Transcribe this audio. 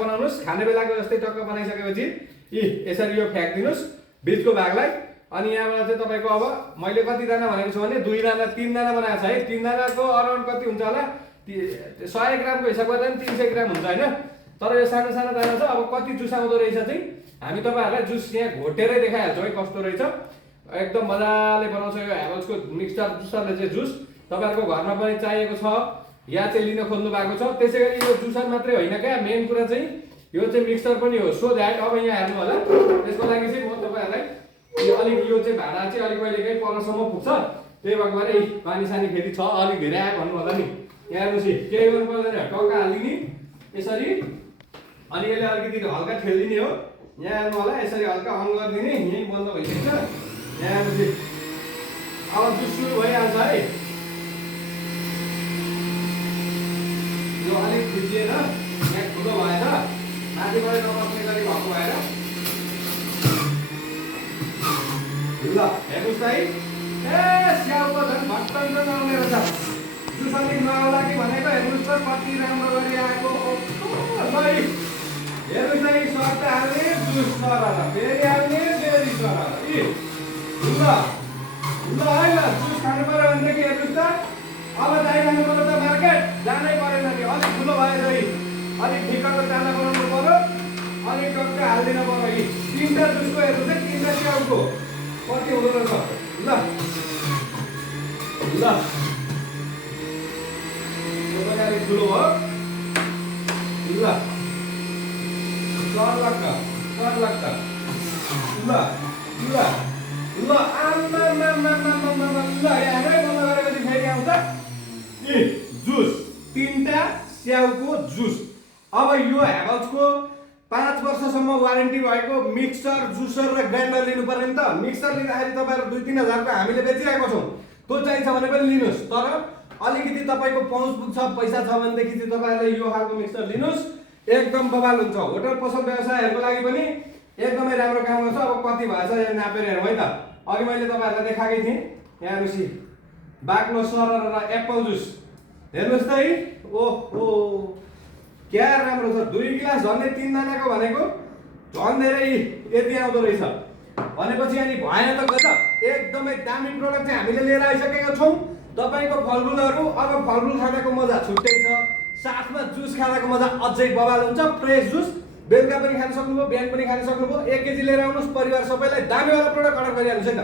बनाउनुस् खाने बेलाको जस्तै टक्क बनाइसकेपछि यसरी यो फ्याँक्दिनुस् बीचको भागलाई अनि यहाँबाट चाहिँ तपाईको अब मैले कति दाना भनेको छु भने 2 दाना 3 दाना बनाएको छ है 3 दानाको अराउन्ड कति हुन्छ होला 100 ग्रामको हिसाब गर्दा पनि 300 ग्राम हुन्छ हैन तर यो सानो सानो दाना छ अब कति जुस आउँदो रहेछ चाहिँ हामी तपाईहरुलाई जुस यहाँ घोटेरै देखाइहाल्छौँ है कस्तो रहेछ एकदम मजाले बनाउँछ यो हेभल्सको मिक्सचर जुसरले चाहिँ जुस तपाईहरुको घरमा पनि चाहिएको छ या चाहिँ लिन खोज्नु भएको छ त्यसैगरी यो जुसर मात्रै होइन क्या मेन कुरा चाहिँ यो चाहिँ मिक्सचर पनि हो सो दैट अब यहाँ हेर्नु होला त्यसको लागि चाहिँ म तपाईहरुलाई अलिक यो चाहिँ भाडा चाहिँ अलिक कहिलेकाहीँ परसम्म पुग्छ त्यही भएको भएर पानी सानी फेरि छ अलिक धेरै आयो भन्नु होला नि यहाँ हेर्नुस् केही गर्नु पर्दैन टक्का हालिदिने यसरी अनि यसले अलिकति हल्का ठेल्दिने हो यहाँ हेर्नु होला यसरी हल्का अन गरिदिने यही बन्द भइसक्छ यहाँ हेर्नुस् अब जुस सुरु भइहाल्छ है यो अलिक फिजिएर यहाँ ठुलो भएर माथिबाट नबस्ने गरी भएको भएर ल हेर्नुस् है ए स्याउको झन् भट्टन आउने रहेछ जुस अलिक नआउला कि भनेको हेर्नुस् त कति राम्रो गरी आएको हेर्नुस् है सर्ट हाल्ने जुस सरर फेरि हाल्ने फेरि सरर ल ल है ल जुस खानु पर्यो भनेदेखि हेर्नुस् त अब जाइरहनु पर्यो त मार्केट जानै परेन नि अलिक ठुलो भएर अलिक ठिक्कको चाना बनाउनु पर्यो अलिक टक्क हालिदिनु पर्यो तीनटा जुसको हेर्नुहोस् है तीनटा स्याउको कति हुँदो रहेछ ल ल यो पनि अलिक ठुलो हो ल सर्लक्क ल ल ल आम्मा ल यहाँमै बन्द गरेपछि फेरि आउँछ जुस तीनटा स्याउको जुस अब यो हेभल्सको 5 वर्षसम्म वारेन्टी भएको मिक्सचर जुसर र ग्राइन्डर लिनु पर्ने नि त मिक्सचर लिँदाखेरि तपाईहरु 2-3 हजारको हामीले बेचिरहेको छौं त्यो चाहिन्छ भने पनि लिनुस् तर अलिकति तपाईको पहुँच पुग्छ पैसा छ भनेदेखि चाहिँ तपाईहरुले यो खालको मिक्सचर लिनुस् एकदम बबाल हुन्छ होटल पसल व्यवसायहरुको लागि पनि एकदमै राम्रो काम गर्छ अब कति भएछ यहाँ नापेर हेरौँ है त अघि मैले तपाईहरुलाई देखाएकै थिएँ यहाँ हेर्नुस् बाक्लो सरर र एप्पल जुस हेर्नुस् त है ओहो क्या राम्रो छ 2 गिलास झन्डै 3 दानाको भनेको झन् धेरै यति आउँदो रहेछ भनेपछि अनि भएन त गजब एकदमै दामी प्रोडक्ट चाहिँ हामीले लिएर आइसकेका छौं तपाईको फलफुलहरु अब फलफुल खानाको मजा छुट्टै छ साथमा जुस खानाको मजा अझै बबाल हुन्छ फ्रेश जुस बेलुका पनि खान सक्नुभयो बिहान पनि खान सक्नुभयो 1 केजी लिएर आउनुस् परिवार सबैलाई दामी वाला प्रोडक्ट अर्डर गरिहाल्नुस् है त